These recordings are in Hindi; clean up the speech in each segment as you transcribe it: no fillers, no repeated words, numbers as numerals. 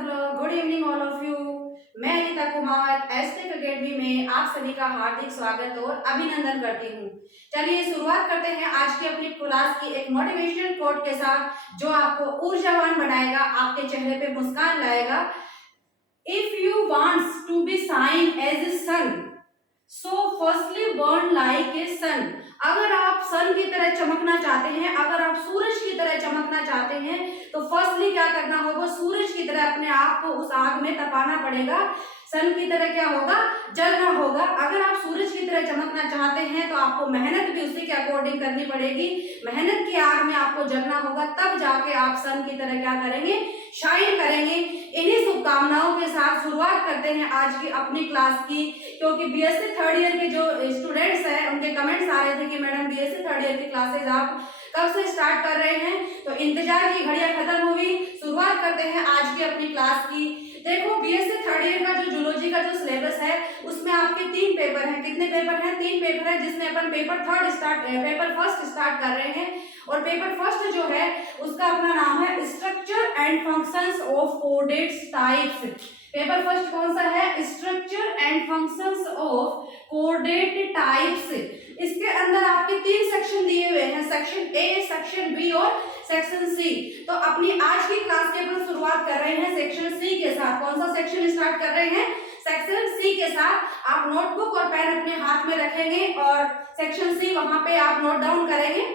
सब लोग, good evening all of you. मैं अनिता कुमार एस्टेक अकेडमी में आप सभी का हार्दिक स्वागत और अभिनंदन करती हूँ। चलिए शुरुआत करते हैं आज की अपनी क्लास की एक मोटिवेशनल कोट के साथ जो आपको ऊर्जावान बनाएगा, आपके चेहरे पे मुस्कान लाएगा। If you wants to be shine as a sun, so firstly burn like a sun. अगर आप सन की तरह चमकना चाहते हैं, अगर आप सूरज की तरह चमकना चाहते हैं, तो फर्स्टली क्या करना होगा, सूरज की तरह अपने आप को उस आग में तपाना पड़ेगा। सन की तरह क्या होगा, जलना होगा। अगर आप सूरज की तरह चमकना चाहते हैं तो आपको मेहनत भी उसी के अकॉर्डिंग करनी पड़ेगी। मेहनत की आग में आपको जलना होगा, तब जाके आप सन की तरह क्या करेंगे, शाइन करेंगे। इन्हीं शुभकामनाओं के साथ शुरुआत करते हैं आज की अपनी क्लास की, क्योंकि बीएससी थर्ड ईयर के जो स्टूडेंट्स हैं उनके कमेंट्स आ रहे थे कि मैडम बीएससी थर्ड ईयर की क्लासेज आप कब से स्टार्ट कर रहे हैं। तो इंतजार की घड़ियां खत्म हुई, शुरुआत करते हैं आज की अपनी क्लास की। देखो बीएससी थर्ड ईयर का जो जूलॉजी का जो सिलेबस है उसमें आपके 3 पेपर हैं। कितने पेपर हैं? 3 पेपर है, जिसमें अपन पेपर फर्स्ट स्टार्ट कर रहे हैं। और पेपर फर्स्ट जो है उसका अपना नाम है structure and functions of coded types. Paper first कौन सा है? Structure and functions of coded types. इसके अंदर आपके 3 सेक्शन दिए हुए हैं, सेक्शन ए, सेक्शन बी और सेक्शन सी। तो अपनी आज की क्लास की अपन शुरुआत कर रहे हैं सेक्शन सी के साथ। कौन सा सेक्शन स्टार्ट कर रहे हैं? सेक्शन सी के साथ। आप नोटबुक और पेन अपने हाथ में रखेंगे और सेक्शन सी वहां पे आप नोट डाउन करेंगे।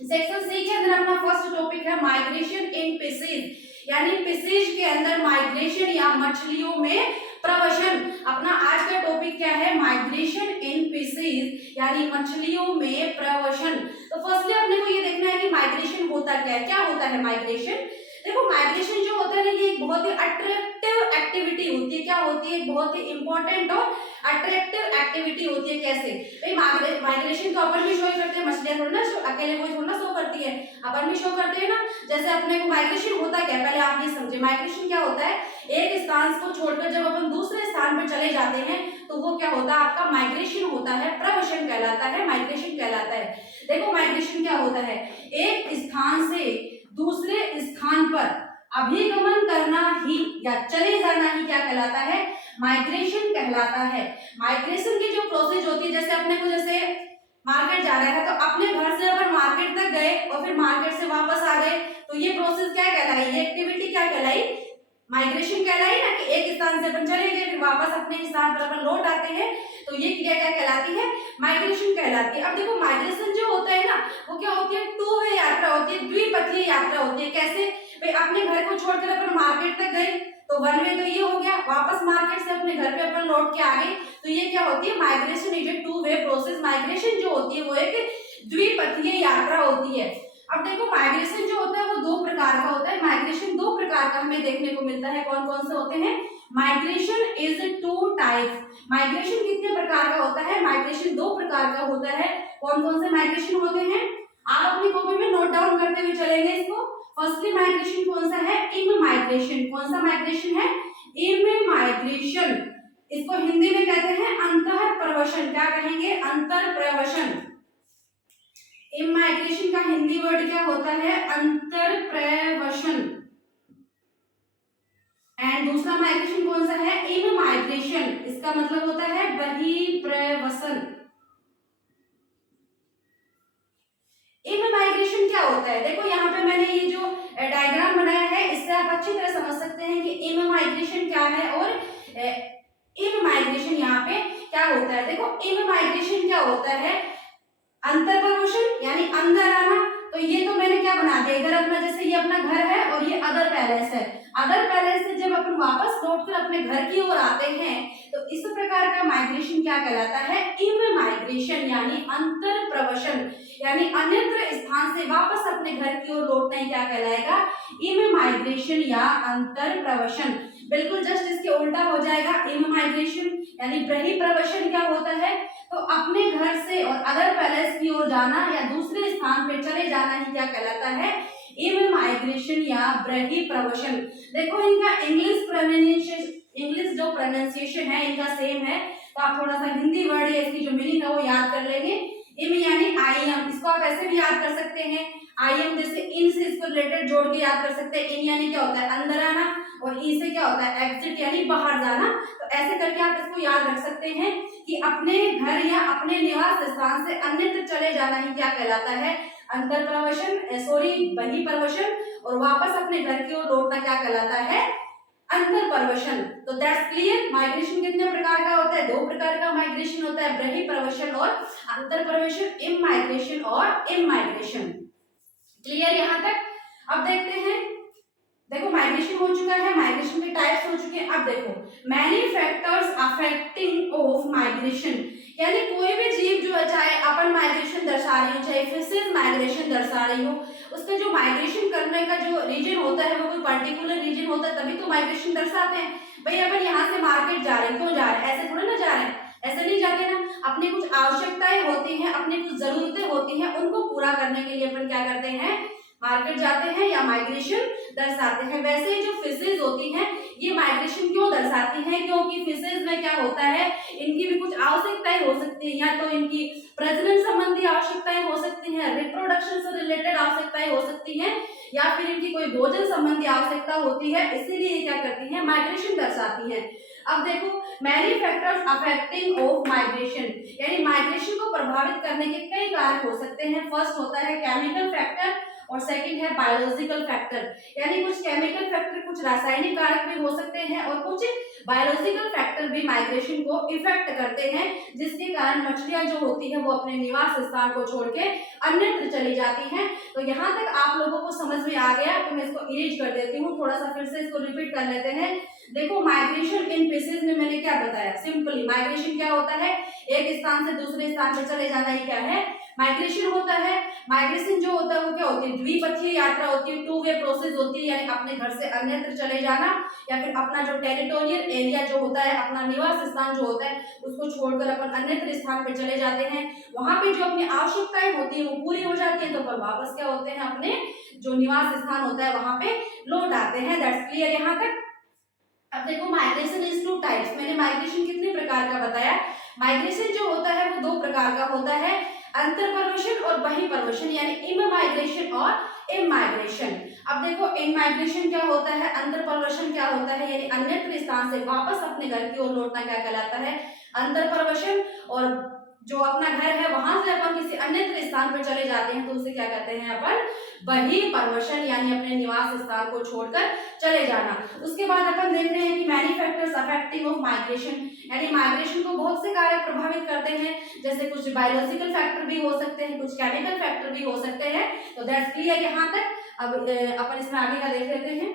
सेक्शन सी के अंदर अपना फर्स्ट टॉपिक है माइग्रेशन इन फिशेज, यानी फिशेज के अंदर माइग्रेशन या मछलियों में प्रवसन। अपना आज का टॉपिक क्या है? माइग्रेशन इन फिशेज, यानी मछलियों में प्रवसन। तो फर्स्टली अपने को ये देखना है कि माइग्रेशन होता क्या है। क्या होता है माइग्रेशन? देखो माइग्रेशन जो होता है ना, ये एक बहुत ही अट्रैक्टिव एक्टिविटी होती है। क्या होती है? बहुत ही इंपॉर्टेंट और अट्रैक्टिव एक्टिविटी होती है। कैसे भाई? माइग्रेशन तो अपन भी शो करते हैं, मछलियां थोड़ी ना अकेले कोई थोड़ा ना शो करती है, अपन भी शो करते हैं ना। जैसे अपने को माइग्रेशन होता क्या है, पहले आप ये समझे। माइग्रेशन क्या होता है? एक स्थान को छोड़कर जब अपन दूसरे स्थान पर चले जाते हैं तो वो क्या होता है? आपका माइग्रेशन होता है, प्रवसन कहलाता है, माइग्रेशन कहलाता है। देखो माइग्रेशन क्या होता है? एक स्थान से दूसरे स्थान पर अभिगमन करना ही या चले जाना ही क्या कहलाता है? माइग्रेशन कहलाता है। माइग्रेशन की जो प्रोसेस होती है, जैसे अपने को जैसे मार्केट जा रहा है तो अपने घर से अपन मार्केट तक गए और फिर मार्केट से वापस आ गए, तो ये प्रोसेस क्या कहलाई? ये एक्टिविटी क्या कहलाई? माइग्रेशन कहलाई ना, कि एक स्थान से अपन चले गए फिर वापस अपने स्थान पर अपन लौट आते हैं, तो ये क्रिया क्या कहलाती है? माइग्रेशन कहलाती है। अब देखो माइग्रेशन जो होता है ना, वो क्या होती है? 2 वे यात्रा होती है, द्विपथीय यात्रा होती है। कैसे भाई? अपने घर को छोड़कर अपन मार्केट तक गए तो 1 वे तो ये हो गया, वापस मार्केट से अपने घर पे अपन लौट के आ गए, तो ये क्या होती है? Migration is a 2 way process. Migration जो होती है वो एक द्विपथीय यात्रा होती है। अब देखो माइग्रेशन जो होता है वो 2 प्रकार का होता है। माइग्रेशन 2 प्रकार का हमें देखने को मिलता है। कौन कौन से होते हैं? Migration is 2 types. माइग्रेशन कितने प्रकार का होता है? माइग्रेशन 2 प्रकार का होता है। कौन कौन से माइग्रेशन होते हैं? आप अपनी कॉपी में नोट डाउन करते हुए चलेंगे इसको। फर्स्टली माइग्रेशन कौन सा है? इम माइग्रेशन। कौन सा माइग्रेशन है? इम माइग्रेशन। इसको हिंदी में कहते हैं अंतर प्रवसन। क्या कहेंगे? अंतर प्रवसन। इम माइग्रेशन का हिंदी वर्ड क्या होता है? अंतर प्रवसन। एंड दूसरा माइग्रेशन कौन सा है? इम माइग्रेशन। इसका मतलब होता है बहिर्प्रवसन। इम माइग्रेशन क्या होता है? देखो यहाँ पे मैंने ये जो डायग्राम बनाया है इससे आप अच्छी तरह समझ सकते हैं कि इम माइग्रेशन क्या है और इम माइग्रेशन यहाँ पे क्या होता है। देखो इम माइग्रेशन क्या होता है? अंतर प्रवसन यानी अंदर आना। तो ये तो मैंने क्या बना दिया इधर अपना, जैसे ये अपना घर है और ये अदर पैलेस है। अदर पैलेस से जब अपन वापस लौटकर अपने घर की ओर आते हैं तो इस प्रकार का माइग्रेशन क्या कहलाता है? इम माइग्रेशन यानी अंतर प्रवसन, यानी अन्यत्र स्थान से वापस अपने घर की ओर लौटना ही क्या कहलाएगा? इम माइग्रेशन या अंतर प्रवसन। बिल्कुल जस्ट इसके उल्टा हो जाएगा। इम माइग्रेशन यानी बहिर्प्रवसन क्या होता है? तो अपने घर से और अदर पैलेस की ओर जाना या दूसरे स्थान पे चले जाना ही क्या कहलाता है? इम माइग्रेशन या बहिर्प्रवसन। देखो इनका इंग्लिश जो प्रोनाउंसिएशन है इनका सेम है, तो आप थोड़ा सा हिंदी वर्ड या इसकी जो मीनिंग है वो याद कर लेंगे। इम यानी आई एम, इसको आप ऐसे भी याद कर सकते हैं। आई एम जैसे इन से इसको रिलेटेड जोड़ के याद कर सकते हैं। इन यानी क्या होता है? अंदर आना। और ई से क्या होता है एग्जिट यानी बाहर जाना। तो ऐसे करके आप इसको याद रख सकते हैं कि अपने घर या अपने निवास स्थान से अन्यत्र चले जाना ही क्या कहलाता है अंतर प्रवशन, बहिर्प्रवशन, और वापस अपने घर की ओर लौटना क्या कहलाता है अंतर प्रवशन। तो दैट्स क्लियर। माइग्रेशन कितने प्रकार का होता है? दो प्रकार का माइग्रेशन होता है, बहिर्प्रवशन और अंतर प्रवशन, इमाइग्रेशन और इमाइग्रेशन। क्लियर यहाँ तक? अब देखते हैं, देखो माइग्रेशन हो चुका है, माइग्रेशन के टाइप्स हो चुके हैं। अब देखो many factors affecting of migration, यानी कोई भी जीव जो है चाहे अपन माइग्रेशन दर्शा रही हो चाहे फिशेज माइग्रेशन दर्शा रही हो, उसका जो माइग्रेशन करने का जो रीजन होता है वो कोई पर्टिकुलर रीजन होता है, तभी तो माइग्रेशन दर्शाते हैं। भाई अपन यहाँ से मार्केट जा रहे हैं, क्यों जा रहे हैं? ऐसे थोड़ा ना जा रहे हैं, ऐसे नहीं जाते ना। अपनी कुछ आवश्यकताएं होती हैं, अपनी कुछ जरूरतें होती हैं, उनको पूरा करने के लिए अपन क्या करते हैं मार्केट जाते हैं या माइग्रेशन दर्शाते हैं। वैसे ही जो फिशेज होती हैं ये माइग्रेशन क्यों दर्शाती हैं? क्योंकि फिशेज में क्या होता है इनकी भी कुछ आवश्यकताएं हो सकती है, या तो इनकी प्रजनन संबंधी आवश्यकताएं हो सकती हैं, रिप्रोडक्शन से रिलेटेड आवश्यकताएं हो सकती हैं, या फिर इनकी कोई भोजन संबंधी आवश्यकता होती है, इसीलिए ये क्या करती हैं माइग्रेशन दर्शाती हैं। अब देखो many factors affecting of migration, यानी माइग्रेशन को प्रभावित करने के कई कारक हो सकते हैं। फर्स्ट होता है केमिकल फैक्टर और सेकंड है बायोलॉजिकल फैक्टर, यानी कुछ केमिकल फैक्टर कुछ रासायनिक कारक भी हो सकते हैं और कुछ बायोलॉजिकल फैक्टर भी माइग्रेशन को इफेक्ट करते हैं, जिसके कारण मछलियां जो होती है वो अपने निवास स्थान को छोड़ के अन्यत्र चली जाती हैं। तो यहाँ तक आप लोगों को समझ में आ गया, तो मैं इसको इरेज कर देती हूँ, थोड़ा सा फिर से इसको रिपीट कर लेते हैं। देखो माइग्रेशन इन फिशेज में मैंने क्या बताया, सिंपली माइग्रेशन क्या होता है एक स्थान से दूसरे स्थान पर चले जाना ही क्या है माइग्रेशन होता है। माइग्रेशन जो होता है वो क्या होती है द्विपक्षीय यात्रा होती है, टू वे प्रोसेस होती है, यानी अपने घर से अन्यत्र चले जाना या फिर अपना जो टेरिटोरियल एरिया जो होता है अपना निवास स्थान जो होता है उसको छोड़कर अपन अन्यत्र स्थान पर चले जाते हैं। वहां पे जो अपनी आवश्यकताएं होती है वो पूरी हो जाती है, तो पर वापस क्या होते हैं अपने जो निवास स्थान होता है वहां पे लौट आते हैं। दैट्स क्लियर यहाँ तक? अब देखो माइग्रेशन इज टू टाइप्स, मैंने माइग्रेशन कितने प्रकार का बताया। माइग्रेशन जो होता है वो दो प्रकार का होता है, अंतरप्रवेशन और बहिर्प्रवेशन, यानी इमाइग्रेशन और इमाइग्रेशन। अब देखो इमाइग्रेशन क्या होता है, अंतरप्रवेशन क्या होता है, यानी अन्यत्र स्थान से वापस अपने घर की ओर लौटना क्या कहलाता है अंतरप्रवेशन, और जो अपना घर है वहां से अपन किसी अन्य स्थान पर चले जाते हैं तो उसे क्या कहते हैं अपन बहिर्प्रवेशन, यानी अपने निवास स्थान को छोड़कर चले जाना। उसके बाद अपन देख रहे हैं कि many factors affecting of migration, यानी माइग्रेशन को बहुत से कारक प्रभावित करते हैं, जैसे कुछ बायोलॉजिकल फैक्टर भी हो सकते हैं, कुछ केमिकल फैक्टर भी हो सकते हैं। तो दैट्स क्लियर यहाँ तक। अब अपन इसमें आगे का देख लेते हैं।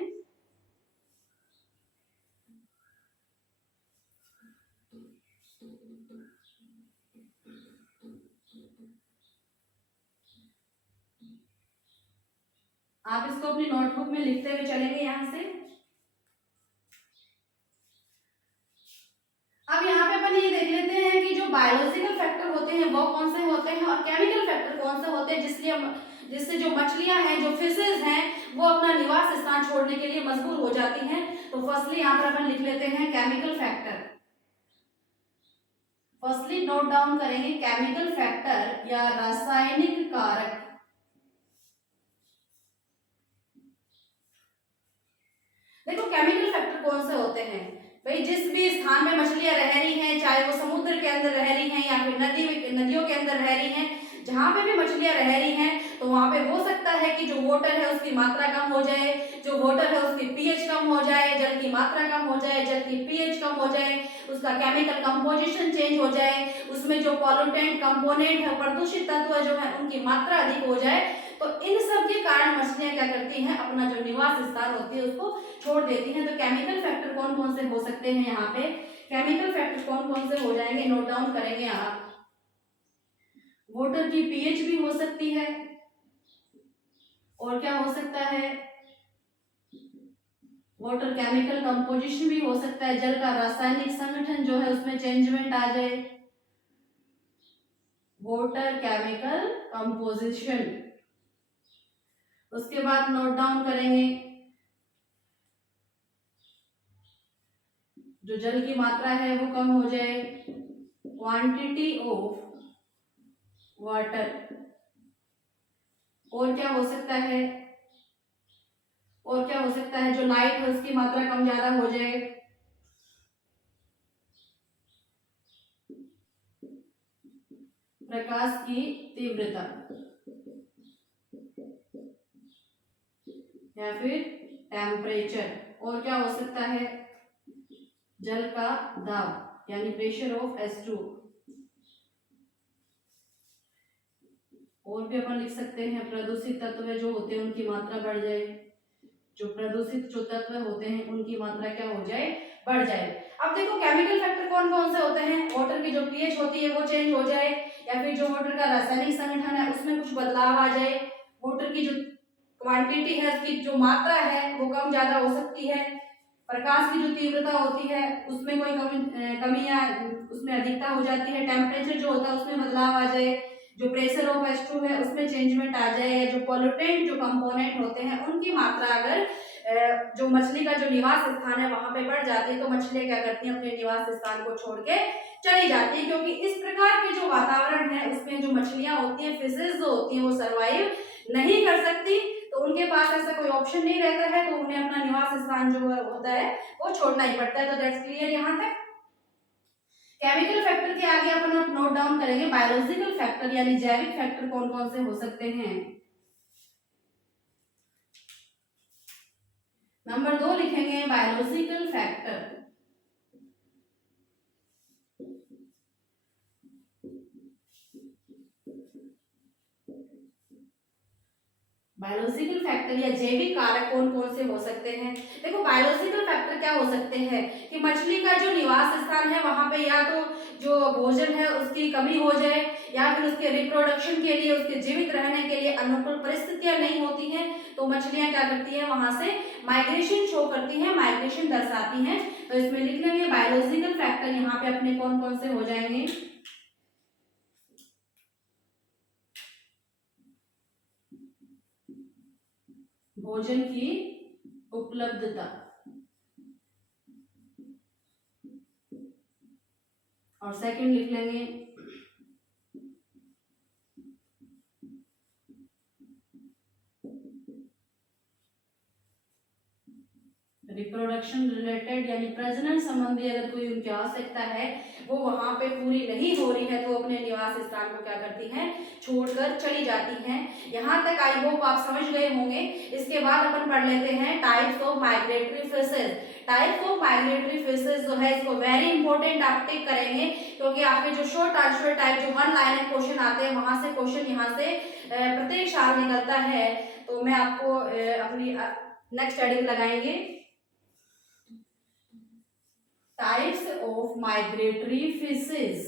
आप इसको अपनी नोटबुक में लिखते हुए चलेंगे यहाँ से। अब यहाँ पे अपन ये देख लेते हैं कि जो बायोलॉजिकल फैक्टर होते हैं वो कौन से होते हैं और केमिकल फैक्टर कौन से होते हैं जिससे जो मछलियां हैं जो फिशेज हैं वो अपना निवास स्थान छोड़ने के लिए मजबूर हो जाती हैं। तो फर्स्टली यहाँ पर अपन लिख लेते हैं chemical factor. Firstly note down करेंगे केमिकल फैक्टर या रासायनिक कारक। देखो केमिकल फैक्टर कौन से होते हैं भाई, जिस भी स्थान में मछलियां रह रही हैं, चाहे वो समुद्र के अंदर रह रही हैं या फिर नदियों के अंदर रह रही हैं, जहां पे भी मछलियां रह रही हैं तो वहां पे हो सकता है कि जो वाटर है उसकी मात्रा कम हो जाए, जो वाटर है उसकी पीएच कम हो जाए, जल की मात्रा कम हो जाए, जल की पीएच कम हो जाए, उसका केमिकल कंपोजिशन चेंज हो जाए, उसमें जो पॉल्यूटेंट कंपोनेंट है प्रदूषित तत्व जो है उनकी मात्रा अधिक हो जाए। तो इन सब के कारण मछलियां क्या करती हैं अपना जो निवास स्थान होती है उसको छोड़ देती हैं। तो केमिकल फैक्टर कौन कौन से हो सकते हैं यहाँ पे, केमिकल फैक्टर कौन कौन से हो जाएंगे नोट डाउन करेंगे आप। वाटर की पीएच भी हो सकती है, और क्या हो सकता है वाटर केमिकल कंपोजिशन भी हो सकता है, जल का रासायनिक संगठन जो है उसमें चेंजमेंट आ जाए, वाटर केमिकल कंपोजिशन। उसके बाद नोट डाउन करेंगे जो जल की मात्रा है वो कम हो जाए, क्वांटिटी ऑफ वाटर। और क्या हो सकता है और क्या हो सकता है, जो लाइट है उसकी मात्रा कम ज्यादा हो जाए, प्रकाश की तीव्रता, या फिर टेम्परेचर, और क्या हो सकता है, जल का दाब यानी प्रेशर ऑफ H2। और भी अपन लिख सकते हैं प्रदूषित तत्व जो होते हैं उनकी मात्रा बढ़ जाए, जो प्रदूषित जो तत्व होते हैं उनकी मात्रा क्या हो जाए, बढ़ जाए। अब देखो केमिकल फैक्टर कौन कौन से होते हैं, वाटर की जो पीएच होती है वो चेंज हो जाए, या फिर जो वाटर का रासायनिक संगठन है उसमें कुछ बदलाव आ जाए, वाटर की जो क्वांटिटी है उसकी जो मात्रा है वो कम ज्यादा हो सकती है, प्रकाश की जो तीव्रता होती है उसमें कोई कमी या उसमें अधिकता हो जाती है, टेम्परेचर जो होता है उसमें बदलाव आ जाए, जो प्रेशर ऑफ H2 है उसमें चेंजमेंट आ जाए, या जो पोल्यूटेंट जो कंपोनेंट होते हैं उनकी मात्रा अगर जो मछली का जो निवास स्थान है वहां पे बढ़ जाती है तो मछलियां क्या करती हैं, अपने निवास स्थान को छोड़ के चली जाती है, क्योंकि इस प्रकार के जो वातावरण है उसमें जो मछलियां होती हैं, फिशेज जो होती हैं वो सरवाइव नहीं कर सकती, तो उनके पास ऐसा कोई ऑप्शन नहीं रहता है, तो उन्हें अपना निवास स्थान जो होता है वो छोड़ना ही पड़ता है। तो दैट्स क्लियर यहाँ तक। केमिकल फैक्टर के आगे अपन नोट डाउन करेंगे बायोलॉजिकल फैक्टर यानी जैविक फैक्टर कौन कौन से हो सकते हैं। नंबर 2 लिखेंगे बायोलॉजिकल फैक्टर। बायोलॉजिकल फैक्टर या जैविक कारक कौन कौन से हो सकते हैं। देखो बायोलॉजिकल फैक्टर क्या हो सकते हैं कि मछली का जो निवास स्थान है वहां पे या तो जो भोजन है उसकी कमी हो जाए, या फिर उसके रिप्रोडक्शन के लिए, उसके जीवित रहने के लिए अनुकूल परिस्थितियां नहीं होती हैं, तो मछलियां क्या करती हैं, वहां से माइग्रेशन शो करती हैं, माइग्रेशन दर्शाती हैं। तो इसमें लिख लेंगे बायोलॉजिकल फैक्टर यहाँ पे अपने कौन कौन से हो जाएंगे। भोजन की उपलब्धता, और सेकंड लिख लेंगे रिप्रोडक्शन रिलेटेड यानी प्रजनन संबंधी अगर कोई उनकी आवश्यकता है वो वहां पे पूरी नहीं हो रही है तो अपने निवास स्थान को क्या करती हैं, छोड़कर चली जाती हैं। यहाँ तक आई होप आप समझ गए होंगे। इसके बाद अपन पढ़ लेते हैं types of migratory fishes. Types of migratory fishes जो है इसको वेरी इंपॉर्टेंट आप टिक करेंगे, क्योंकि आपके जो शॉर्ट आंसर टाइप जो वन लाइनर क्वेश्चन आते हैं वहां से क्वेश्चन यहाँ से प्रत्येक साल निकलता है। तो मैं आपको अपनी नेक्स्ट हेडिंग लगाएंगे types of migratory fishes,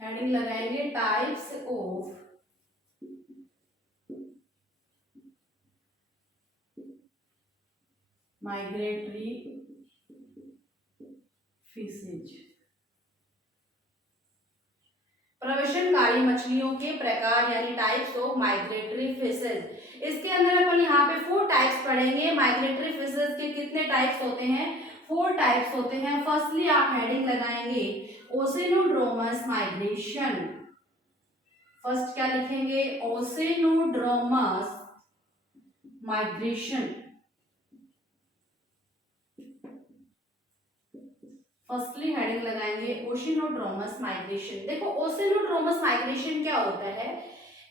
heading लगाएंगे टाइप्स ऑफ माइग्रेटरी फिशेज। प्रवेशनकारी मछलियों के प्रकार यानी टाइप्स ऑफ माइग्रेटरी फिशेज। इसके अंदर अपन यहाँ पे 4 टाइप्स पढ़ेंगे। माइग्रेटरी फिशेज के कितने टाइप्स होते हैं, 4 टाइप्स होते हैं। फर्स्टली आप हेडिंग लगाएंगे ओसेनोड्रोमस माइग्रेशन। फर्स्ट क्या लिखेंगे, ओसेनोड्रोमस माइग्रेशन। फर्स्टली हेडिंग लगाएंगे ओशिनोड्रोमस माइग्रेशन। देखो ओशिनोड्रोमस माइग्रेशन क्या होता है,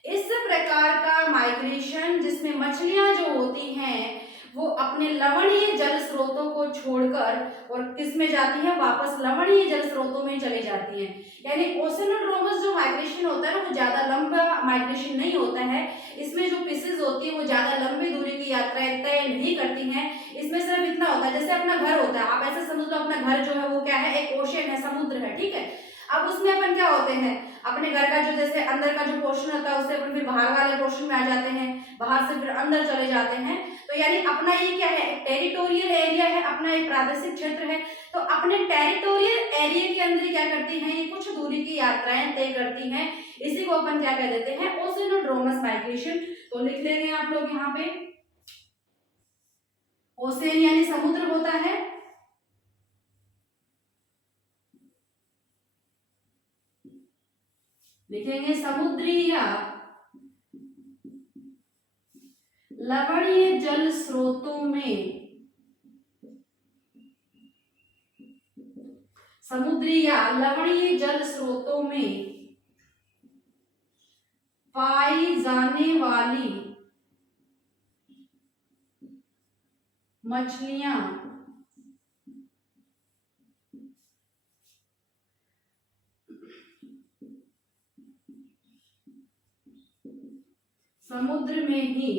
इस प्रकार का माइग्रेशन जिसमें मछलियां जो होती हैं वो अपने लवणीय जल स्रोतों को छोड़कर और किस में जाती हैं, वापस लवणीय जल स्रोतों में चली जाती हैं। यानी ओशिनोड्रोमस जो माइग्रेशन होता है ना वो ज्यादा लंबा माइग्रेशन नहीं होता है। इसमें जो फिशेज होती है वो ज्यादा लंबी दूरी की यात्राएं तय नहीं करती हैं। इसमें सिर्फ इतना होता है जैसे अपना घर होता है, आप ऐसे समझ लो अपना घर जो है वो क्या है, एक ओशियन है, समुद्र है, ठीक है। अब उसमें अपन क्या होते हैं, अपने घर का जो जैसे अंदर का जो पोर्शन होता है उससे अपन फिर बाहर वाले पोर्शन में आ जाते हैं, बाहर से फिर अंदर चले जाते हैं। तो यानी अपना ये क्या है, टेरिटोरियल एरिया है, अपना एक प्रादेशिक क्षेत्र है। तो अपने टेरिटोरियल एरिया के अंदर क्या करती हैं, ये कुछ दूरी की यात्राएं तय करती हैं। इसी को अपन क्या कह देते हैं, ओशिनोड्रोमस माइग्रेशन। तो लिख लेंगे आप लोग यहाँ पे, ओशियन यानी समुद्र होता है, लिखेंगे समुद्री या लवणीय जल स्रोतों में, समुद्री या लवणीय जल स्रोतों में पाई जाने वाली मछलियां समुद्र में ही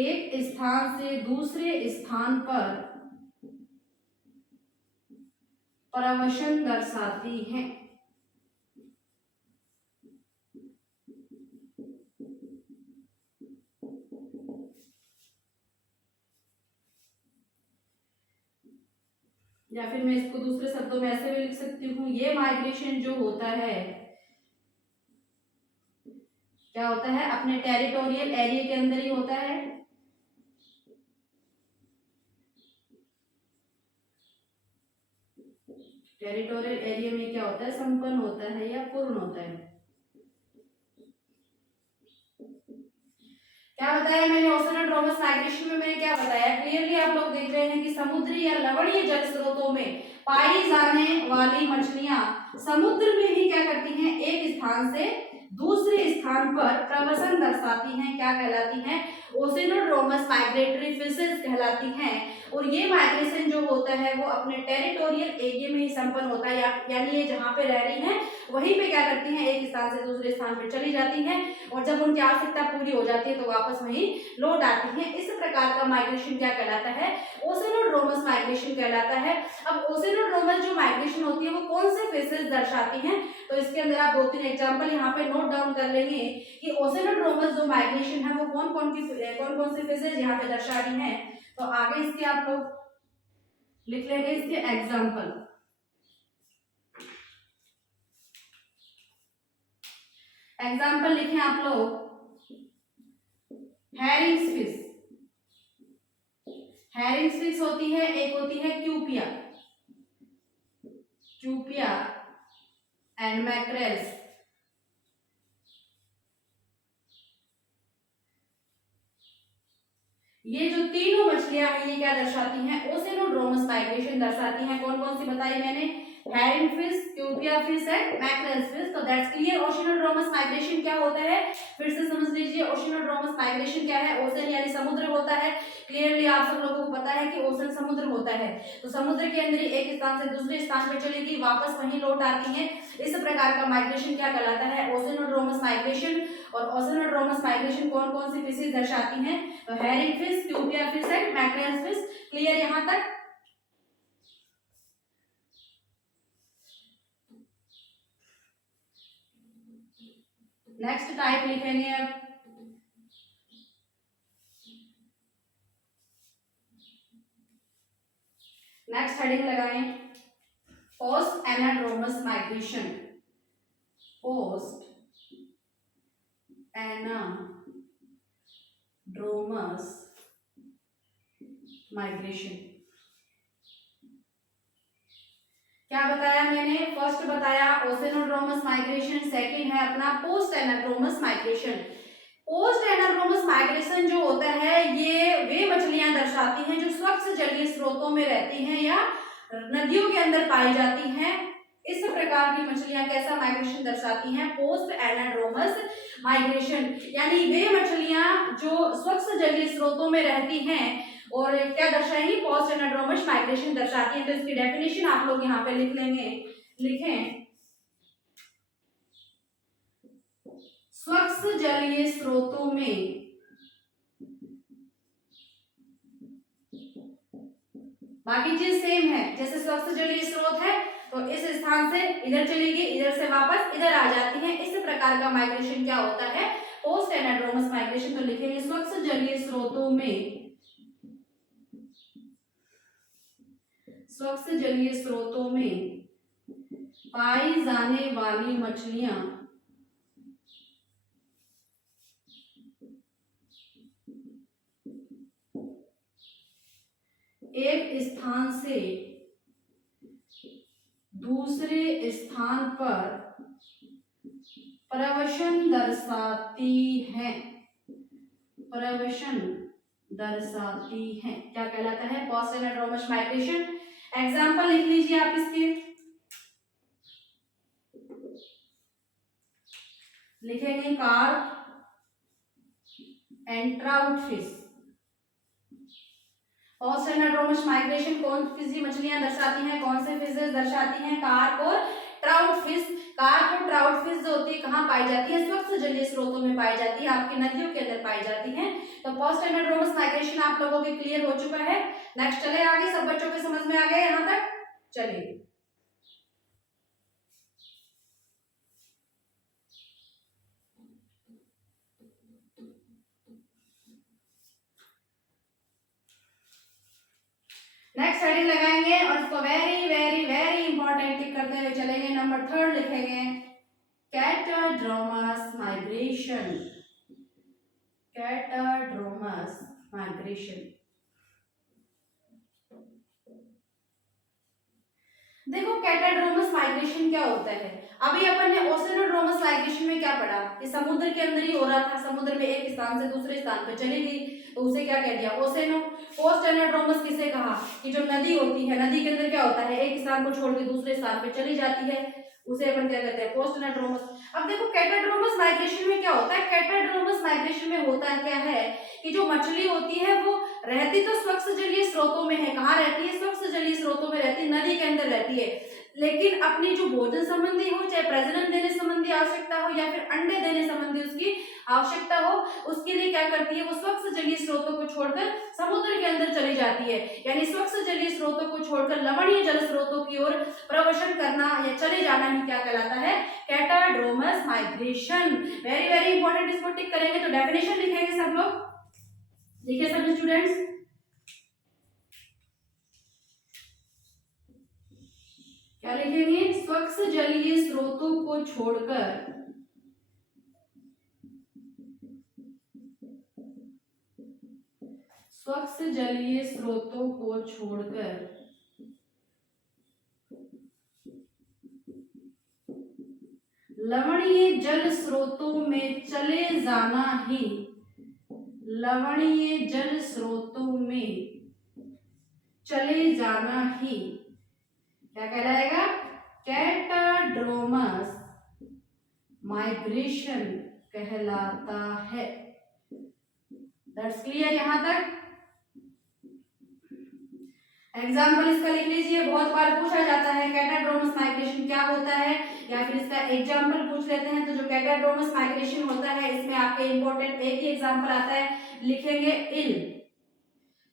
एक स्थान से दूसरे स्थान पर प्रवसन दर्शाती हैं। या फिर मैं इसको दूसरे शब्दों में ऐसे भी लिख सकती हूँ, ये माइग्रेशन जो होता है क्या होता है, अपने टेरिटोरियल एरिया के अंदर ही होता है। टेरिटोरियल एरिया में क्या होता है, संपन्न होता है या पूर्ण होता है। क्या बताया मैंने ओशन एंड ड्रोमस माइग्रेशन में, मैंने क्या बताया, क्लियरली आप लोग देख रहे हैं कि समुद्री या लवणीय जल स्रोतों में पाई जाने वाली मछलियां समुद्र में ही क्या करती हैं, एक स्थान से दूसरे स्थान पर प्रवसन दर्शाती हैं। क्या कहलाती हैं, ओशिनोड्रोमस माइग्रेटरी फिशेस कहलाती हैं। और ये माइग्रेशन जो होता है वो अपने टेरिटोरियल एरिया में ही संपन्न होता है, यानी ये जहाँ पे रह रही हैं वहीं पे क्या करती हैं, एक स्थान से दूसरे स्थान पे चली जाती हैं और जब उनकी आवश्यकता पूरी हो जाती है तो वापस वहीं लौट आती हैं। इस प्रकार का माइग्रेशन क्या कहलाता है, ओशिनोड्रोमस माइग्रेशन कहलाता है। अब ओशिनोड्रोमस जो माइग्रेशन होती है वो कौन से फेसेस दर्शाती हैं, तो इसके अंदर आप 2-3 एग्जांपल यहाँ पे नोट डाउन कर लेंगे कि ओशिनोड्रोमस जो माइग्रेशन है वो कौन कौन से फेसेस यहाँ पे दर्शा रही हैं। तो आगे इसके आप लोग लिख लेंगे इसके एग्जांपल। एग्जाम्पल लिखें आप लोग, हैरिंग्स फिश, हैरिंग्स फिश होती है, एक होती है क्यूपिया, क्यूपिया एंड मैक्रेल्स। ये जो तीनों मछलियां हैं ये क्या दर्शाती हैं, ओशिनोड्रोमस माइग्रेशन दर्शाती हैं। कौन कौन सी बताई मैंने, herring fish, clupea fish and mackerels fish. तो दैट्स क्लियर। ओशिनोड्रोमस माइग्रेशन क्या होता है, फिर से समझ लीजिए, ओशिनोड्रोमस माइग्रेशन क्या है, ओशन यानी समुद्र होता है। क्लियरली आप सब लोगों को पता है कि ओशन समुद्र होता है, तो समुद्र के अंदर एक स्थान से दूसरे स्थान पर चलेगी, वापस वहीं लौट आती है। इस प्रकार का माइग्रेशन क्या कहलाता है, ओशिनोड्रोमस माइग्रेशन। और ओशिनोड्रोमस माइग्रेशन कौन कौन सी फिशेस दर्शाती हैं, तो herring fish, clupea fish and mackerels fish. Clear यहां तक। नेक्स्ट टाइप लिखेंगे अब, नेक्स्ट हेडिंग लगाएं, post anadromous migration, post anadromous migration. क्या बताया मैंने, फर्स्ट बताया ओशिनोड्रोमस माइग्रेशन, सेकंड है अपना post anadromous migration. Post anadromous migration जो होता है ये वे मछलियां दर्शाती हैं जो स्वच्छ जलीय स्रोतों में रहती हैं या नदियों के अंदर पाई जाती हैं। इस प्रकार की मछलियां कैसा माइग्रेशन दर्शाती हैं, पोस्ट एनाड्रोमस माइग्रेशन, यानी वे मछलियां जो स्वच्छ जलीय स्रोतों में रहती हैं और क्या दर्शाएंगी, पोस्ट एनाड्रोमस माइग्रेशन दर्शाती है। तो इसकी डेफिनेशन आप लोग यहाँ पे लिख लेंगे, लिखें, स्वच्छ जलीय स्रोतों में बाकी चीज सेम है, जैसे स्वच्छ जलीय स्रोत है तो इस स्थान से इधर चलेगी, इधर से वापस इधर आ जाती है। इस प्रकार का माइग्रेशन क्या होता है, पोस्ट एनाड्रोमस माइग्रेशन। तो लिखेंगे स्वच्छ जलीय स्रोतों में, स्वच्छ जलीय स्रोतों में पाई जाने वाली मछलियां एक स्थान से दूसरे स्थान पर प्रवशन दर्शाती हैं, प्रवशन दर्शाती हैं, क्या कहलाता है? Post anadromous migration. एग्जाम्पल लिख लीजिए आप इसके, लिखेंगे carp and trout fish. Post anadromous migration कौन सी मछलियां दर्शाती हैं, कौन से फिशेस दर्शाती हैं? कार्प और ट्राउट फिश। कार्प और ट्राउट फिश जो होती है कहाँ पाई जाती है? स्वच्छ जलीय स्रोतों में पाई जाती है, आपकी नदियों के अंदर पाई जाती है। तो पोस्ट एनाड्रोमस माइग्रेशन आप लोगों के क्लियर हो चुका है। नेक्स्ट चले आगे, सब बच्चों के समझ में आ गए यहाँ तक? चलिए नेक्स्ट हेडिंग लगाएंगे और इसको वेरी वेरी वेरी इंपॉर्टेंट टिक करते हुए चलेंगे। नंबर 3 लिखेंगे कैटाड्रोमस माइग्रेशन, कैटाड्रोमस माइग्रेशन। देखो कैटाड्रोमस माइग्रेशन क्या होता है? अभी अपन ने ओसेनोड्रोमस माइग्रेशन में क्या पढ़ा कि समुद्र के अंदर ही हो रहा था, समुद्र में एक स्थान से दूसरे स्थान पे चली गई, तो उसे क्या कह दिया? ओसेनो। पोस्ट एनाड्रोमस किसे कहा? कि जो नदी होती है, नदी के अंदर क्या होता है? एक स्थान को छोड़ के दूसरे स्थान पे चली जाती है, उसे अपन क्या कहते हैं? Post anadromous. अब देखो कैटाड्रोमस माइग्रेशन में क्या होता है? कैटाड्रोमस माइग्रेशन में होता क्या है कि जो मछली होती है वो रहती तो स्वच्छ जलीय स्रोतों में है। कहाँ रहती है? स्वच्छ जलीय स्रोतों में रहती है, नदी के अंदर रहती है। लेकिन अपनी जो भोजन संबंधी हो, चाहे प्रजनन देने संबंधी आवश्यकता हो या फिर अंडे देने संबंधी उसकी आवश्यकता हो, उसके लिए क्या करती है? वो स्वच्छ जलीय स्रोतों को छोड़कर समुद्र के अंदर चली जाती है। यानी स्वच्छ जलीय स्रोतों को छोड़कर लवणीय जल स्रोतों की ओर प्रवशन करना या चले जाना ही क्या कहलाता है? कैटाड्रोमस माइग्रेशन। वेरी वेरी इंपॉर्टेंट, इसको टिक करेंगे तो डेफिनेशन लिखेंगे सब लोग। देखिए सब स्टूडेंट्स, क्या लिखेंगे? स्वच्छ जलीय स्रोतों को छोड़कर स्वच्छ जलीय स्रोतों को छोड़कर लवणीय जल स्रोतों में चले जाना ही, लवणीय जल स्रोतों में चले जाना ही क्या कहलाएगा? कैटाड्रोमस माइग्रेशन कहलाता है। दैट्स क्लियर यहां तक? एग्जाम्पल इसका लिख लीजिए, बहुत बार पूछा जाता है कैटाड्रोमस माइग्रेशन क्या होता है, या फिर इसका एग्जाम्पल पूछ लेते हैं। तो जो कैटाड्रोमस माइग्रेशन होता है इसमें आपके इंपॉर्टेंट एक ही एग्जाम्पल आता है, लिखेंगे इल।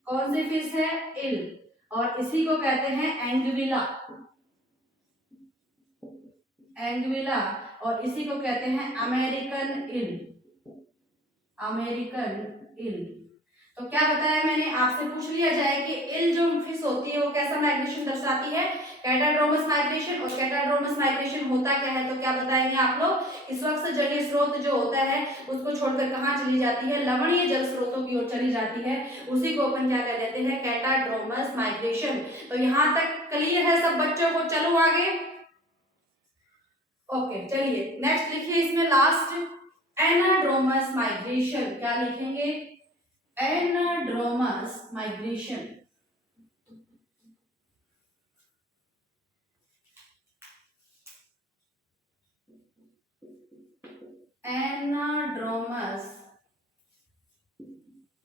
कौन सी फिश है? इल। और इसी को कहते हैं एंग्विला, एंग्विला। और इसी को कहते हैं अमेरिकन इल, अमेरिकन इल। तो क्या बताया मैंने? आपसे पूछ लिया जाए कि इल जो फिश होती है वो कैसा माइग्रेशन दर्शाती है? कैटाड्रोमस माइग्रेशन। और कैटाड्रोमस माइग्रेशन होता क्या है? तो क्या बताएंगे आप लोग? इस वक्त जलीय स्रोत जो होता है उसको छोड़कर कहाँ चली जाती है? लवणीय जल स्रोतों की ओर चली जाती है, उसी को अपन क्या कह देते हैं? कैटाड्रोमस माइग्रेशन। तो यहाँ तक क्लियर है सब बच्चों को? चलो आगे। ओके चलिए नेक्स्ट लिखिए इसमें लास्ट एनाड्रोमस माइग्रेशन। क्या लिखेंगे? Anadromous migration. Anadromous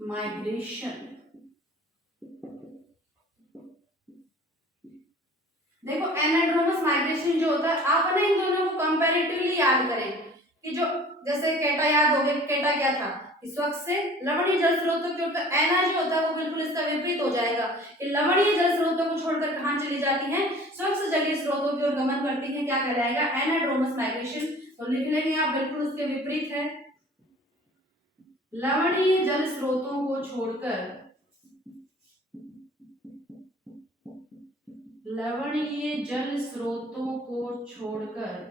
migration. देखो एनाड्रोमस माइग्रेशन जो होता है, आप ना इन दोनों को कंपैरेटिवली याद करें कि जो जैसे केटा याद हो गया, केटा क्या था? इस वक्त से लवणीय जल स्रोतों की ओर। तो एना जो होता है वो बिल्कुल इसका विपरीत हो जाएगा कि लवणीय जल स्रोतों को छोड़कर कहां चली जाती हैं? स्वच्छ जलीय स्रोतों की ओर गमन करती हैं, क्या कहलाएगा? Anadromous migration. तो लिख लेंगे आप, बिल्कुल उसके विपरीत है। लवणीय जल स्रोतों को छोड़कर, लवणीय जल स्रोतों को छोड़कर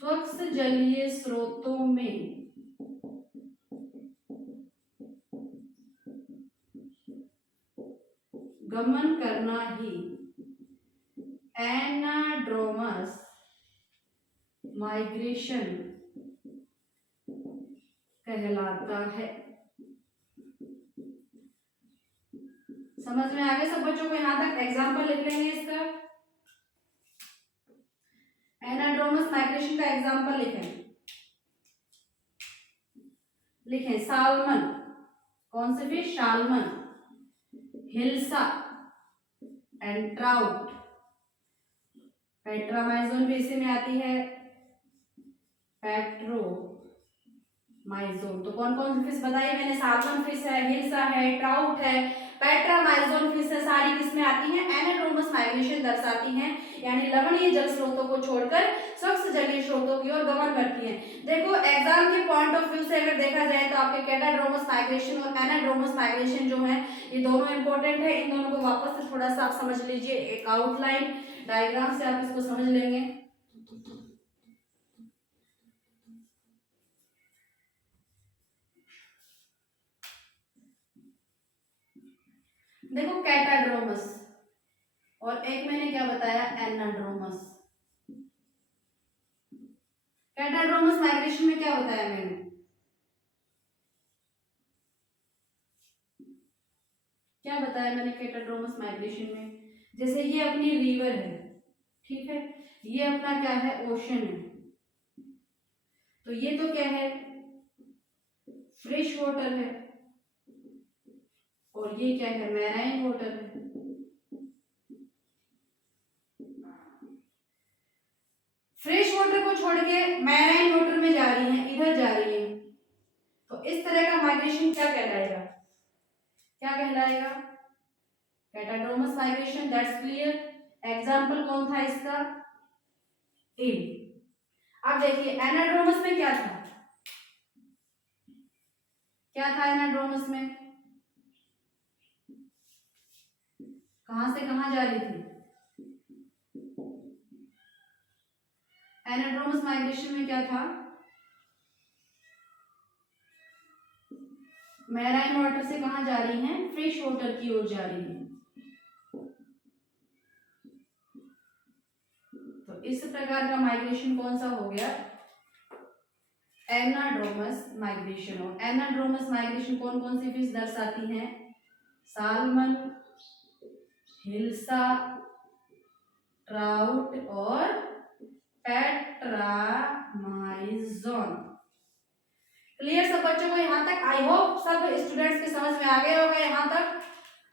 स्वच्छ जलीय स्रोतों में गमन करना ही एनाड्रोमस एनाड्रोमस माइग्रेशन कहलाता है। समझ में आ गया सब बच्चों को? यहाँ तक एग्जाम्पल लिख लेंगे इसका। एनाड्रोमस माइग्रेशन का एग्जाम्पल लिखें साल्मन, कौन से fish? Salmon, hilsa and trout. Petromyzon भी इसी में आती है, पेट्रोमाइजोन। तो कौन कौन सी फिश बताई मैंने? साल्मन फिश है, हिल्सा है, ट्राउट है, पेट्रामाइजोन फिश है, सारी किसमें आती हैं? एनाड्रोमस माइग्रेशन दर्शाती हैं, यानी लवणीय जल स्रोतों को छोड़कर स्वच्छ जलीय स्रोतों की ओर गमन करती हैं। देखो एग्जाम के पॉइंट ऑफ व्यू से अगर देखा जाए तो आपके कैटाड्रोमस माइग्रेशन और एनाड्रोमस माइग्रेशन जो है ये दोनों इंपॉर्टेंट है। इन दोनों को वापस से थोड़ा सा आप समझ लीजिए, एक आउटलाइन डायग्राम से आप इसको समझ लेंगे। देखो कैटाड्रोमस और एक मैंने क्या बताया? एनाड्रोमस। कैटाड्रोमस माइग्रेशन में क्या बताया मैंने? क्या बताया मैंने कैटाड्रोमस माइग्रेशन में? जैसे ये अपनी रिवर है, ठीक है, ये अपना क्या है? ओशन है। तो ये तो क्या है? फ्रेश वाटर है, और ये क्या है? मैराइन वाटर है। फ्रेश वाटर को छोड़ के मैराइन वाटर में जा रही है, इधर जा रही है, तो इस तरह का माइग्रेशन क्या कहलाएगा? क्या कहलाएगा? कैटाड्रोमस माइग्रेशन, दैट्स क्लियर। एग्जाम्पल कौन था इसका? ईल। अब देखिए एनाड्रोमस में क्या था? क्या था एनाड्रोमस में? कहां से कहां जा रही थी? एनाड्रोमस माइग्रेशन में क्या था? मैराइन वाटर से कहां जा रही हैं? फ्रेश वाटर की ओर जा रही हैं। तो इस प्रकार का माइग्रेशन कौन सा हो गया? Anadromous migration. और एनाड्रोमस माइग्रेशन कौन कौन सी फिश दर्शाती हैं? साल्मन, हिल्सा, ट्राउट और पेट्रामाइजोन। क्लियर सब बच्चों को यहाँ तक? आई होप सब स्टूडेंट्स के समझ में आ गए होगा यहाँ तक।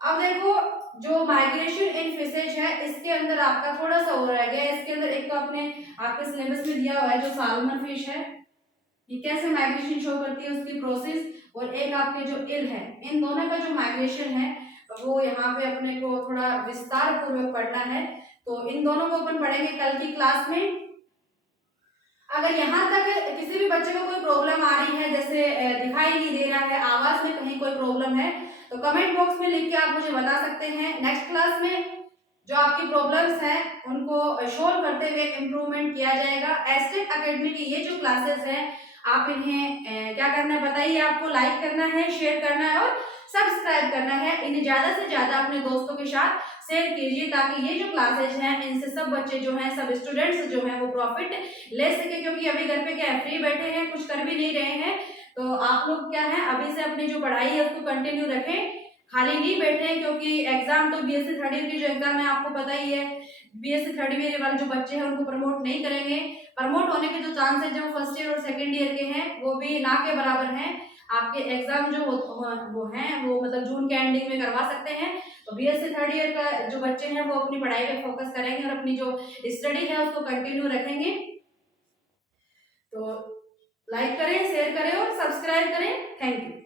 अब देखो जो माइग्रेशन इन फिशेज है इसके अंदर आपका थोड़ा सा हो रह गया। इसके अंदर एक तो आपने आपके सिलेबस में दिया हुआ है जो साल्मन फिश है, ये कैसे माइग्रेशन शो करती है उसकी प्रोसेस, और एक आपके जो इल है, इन दोनों का जो माइग्रेशन है वो यहाँ पे अपने को थोड़ा विस्तार पूर्वक पढ़ना है। तो इन दोनों को अपन पढ़ेंगे कल की क्लास में। अगर यहाँ तक किसी भी बच्चे को कोई प्रॉब्लम आ रही है, जैसे दिखाई नहीं दे रहा है, आवाज में कहीं कोई प्रॉब्लम है, तो कमेंट बॉक्स में लिख के आप मुझे बता सकते हैं। नेक्स्ट क्लास में जो आपकी प्रॉब्लम्स हैं उनको सोल्व करते हुए इम्प्रूवमेंट किया जाएगा। एस्टेक एकेडमी की ये जो क्लासेस हैं आप इन्हें क्या करना है बताइए? आपको लाइक करना है, शेयर करना है और सब्सक्राइब करना है। इन्हें ज्यादा से ज्यादा अपने दोस्तों के साथ शेयर कीजिए ताकि ये जो क्लासेज हैं इनसे सब बच्चे जो हैं, सब स्टूडेंट्स जो हैं वो प्रॉफिट ले सके। क्योंकि अभी घर पे क्या है, फ्री बैठे हैं, कुछ कर भी नहीं रहे हैं, तो आप लोग क्या है अभी से अपनी जो पढ़ाई है उसको कंटिन्यू रखें, खाली नहीं बैठे। क्योंकि एग्जाम तो बीएससी थर्ड ईयर की जो एग्जाम है आपको पता ही है, बीएससी थर्ड ईयर वाले जो बच्चे हैं उनको प्रमोट नहीं करेंगे। प्रमोट होने के जो चांसेस जो फर्स्ट ईयर और सेकंड ईयर के हैं वो भी ना के बराबर हैं। आपके एग्जाम जो वो हैं वो मतलब जून के एंडिंग में करवा सकते हैं। तो बीएससी थर्ड ईयर का जो बच्चे हैं वो अपनी पढ़ाई पे फोकस करेंगे और अपनी जो स्टडी है उसको कंटिन्यू रखेंगे। तो लाइक करें, शेयर करें और सब्सक्राइब करें। Thank you.